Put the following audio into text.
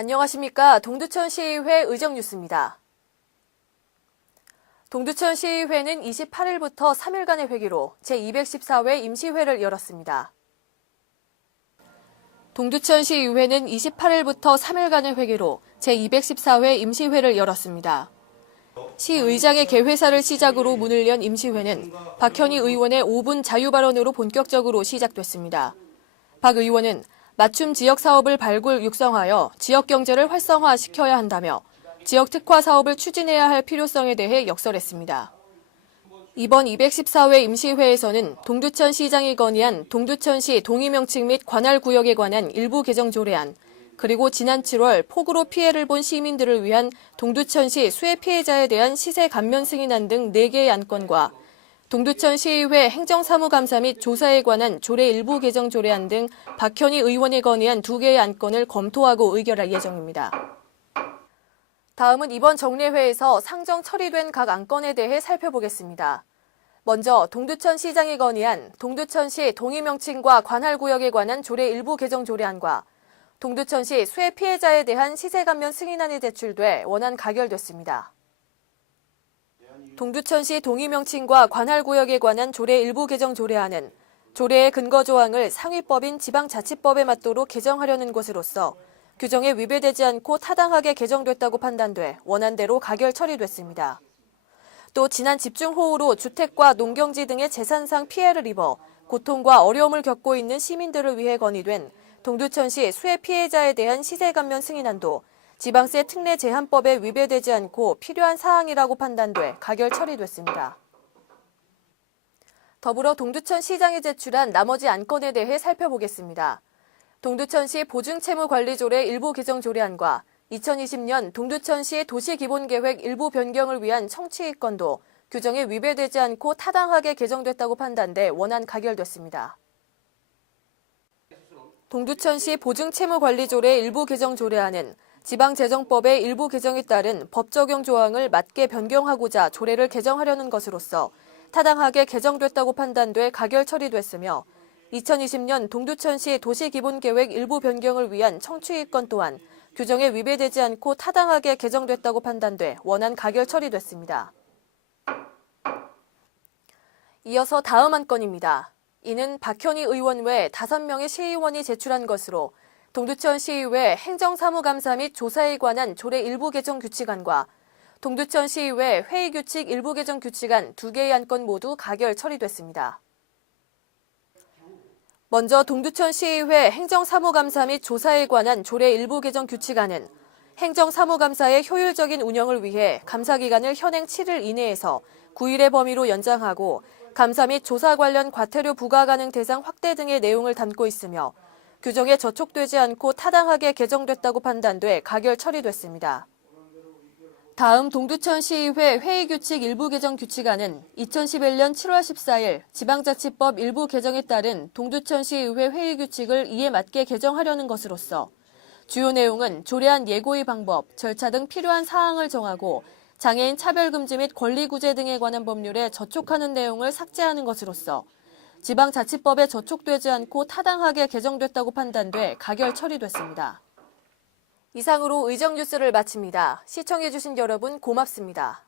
안녕하십니까. 동두천시의회 의정뉴스입니다. 동두천시의회는 28일부터 3일간의 회기로 제214회 임시회를 열었습니다. 동두천시의회는 28일부터 3일간의 회기로 제214회 임시회를 열었습니다. 시의장의 개회사를 시작으로 문을 연 임시회는 박현희 의원의 5분 자유발언으로 본격적으로 시작됐습니다. 박 의원은 맞춤 지역 사업을 발굴 육성하여 지역 경제를 활성화시켜야 한다며 지역 특화 사업을 추진해야 할 필요성에 대해 역설했습니다. 이번 214회 임시회에서는 동두천 시장이 건의한 동두천시 동의명칭 및 관할구역에 관한 일부 개정 조례안, 그리고 지난 7월 폭우로 피해를 본 시민들을 위한 동두천시 수해 피해자에 대한 시세 감면 승인안 등 4개의 안건과 동두천시의회 행정사무감사 및 조사에 관한 조례 일부 개정 조례안 등 박현희 의원이 건의한 2개의 안건을 검토하고 의결할 예정입니다. 다음은 이번 정례회에서 상정 처리된 각 안건에 대해 살펴보겠습니다. 먼저 동두천시장이 건의한 동두천시 동의명칭과 관할구역에 관한 조례 일부 개정 조례안과 동두천시 수해 피해자에 대한 시세감면 승인안이 제출돼 원안 가결됐습니다. 동두천시 동의명칭과 관할구역에 관한 조례 일부 개정 조례안은 조례의 근거 조항을 상위법인 지방자치법에 맞도록 개정하려는 것으로서 규정에 위배되지 않고 타당하게 개정됐다고 판단돼 원안대로 가결 처리됐습니다. 또 지난 집중호우로 주택과 농경지 등의 재산상 피해를 입어 고통과 어려움을 겪고 있는 시민들을 위해 건의된 동두천시 수해 피해자에 대한 시세감면 승인안도 지방세 특례 제한법에 위배되지 않고 필요한 사항이라고 판단돼 가결 처리됐습니다. 더불어 동두천시장이 제출한 나머지 안건에 대해 살펴보겠습니다. 동두천시 보증채무관리조례 일부 개정 조례안과 2020년 동두천시 도시기본계획 일부 변경을 위한 청취이건도 규정에 위배되지 않고 타당하게 개정됐다고 판단돼 원안 가결됐습니다. 동두천시 보증채무관리조례 일부 개정 조례안은 지방재정법의 일부 개정에 따른 법 적용 조항을 맞게 변경하고자 조례를 개정하려는 것으로서 타당하게 개정됐다고 판단돼 가결 처리됐으며 2020년 동두천시 도시기본계획 일부 변경을 위한 청취이건 또한 규정에 위배되지 않고 타당하게 개정됐다고 판단돼 원안 가결 처리됐습니다. 이어서 다음 안건입니다. 이는 박현희 의원 외 5명의 시의원이 제출한 것으로 동두천시의회 행정사무감사 및 조사에 관한 조례 일부 개정 규칙안과 동두천시의회 회의규칙 일부 개정 규칙안 2개의 안건 모두 가결 처리됐습니다. 먼저 동두천시의회 행정사무감사 및 조사에 관한 조례 일부 개정 규칙안은 행정사무감사의 효율적인 운영을 위해 감사기간을 현행 7일 이내에서 9일의 범위로 연장하고 감사 및 조사 관련 과태료 부과 가능 대상 확대 등의 내용을 담고 있으며 규정에 저촉되지 않고 타당하게 개정됐다고 판단돼 가결 처리됐습니다. 다음 동두천시의회 회의규칙 일부 개정 규칙안은 2011년 7월 14일 지방자치법 일부 개정에 따른 동두천시의회 회의규칙을 이에 맞게 개정하려는 것으로서 주요 내용은 조례안 예고의 방법, 절차 등 필요한 사항을 정하고 장애인 차별금지 및 권리구제 등에 관한 법률에 저촉하는 내용을 삭제하는 것으로서 지방자치법에 저촉되지 않고 타당하게 개정됐다고 판단돼 가결 처리됐습니다. 이상으로 의정뉴스를 마칩니다. 시청해주신 여러분 고맙습니다.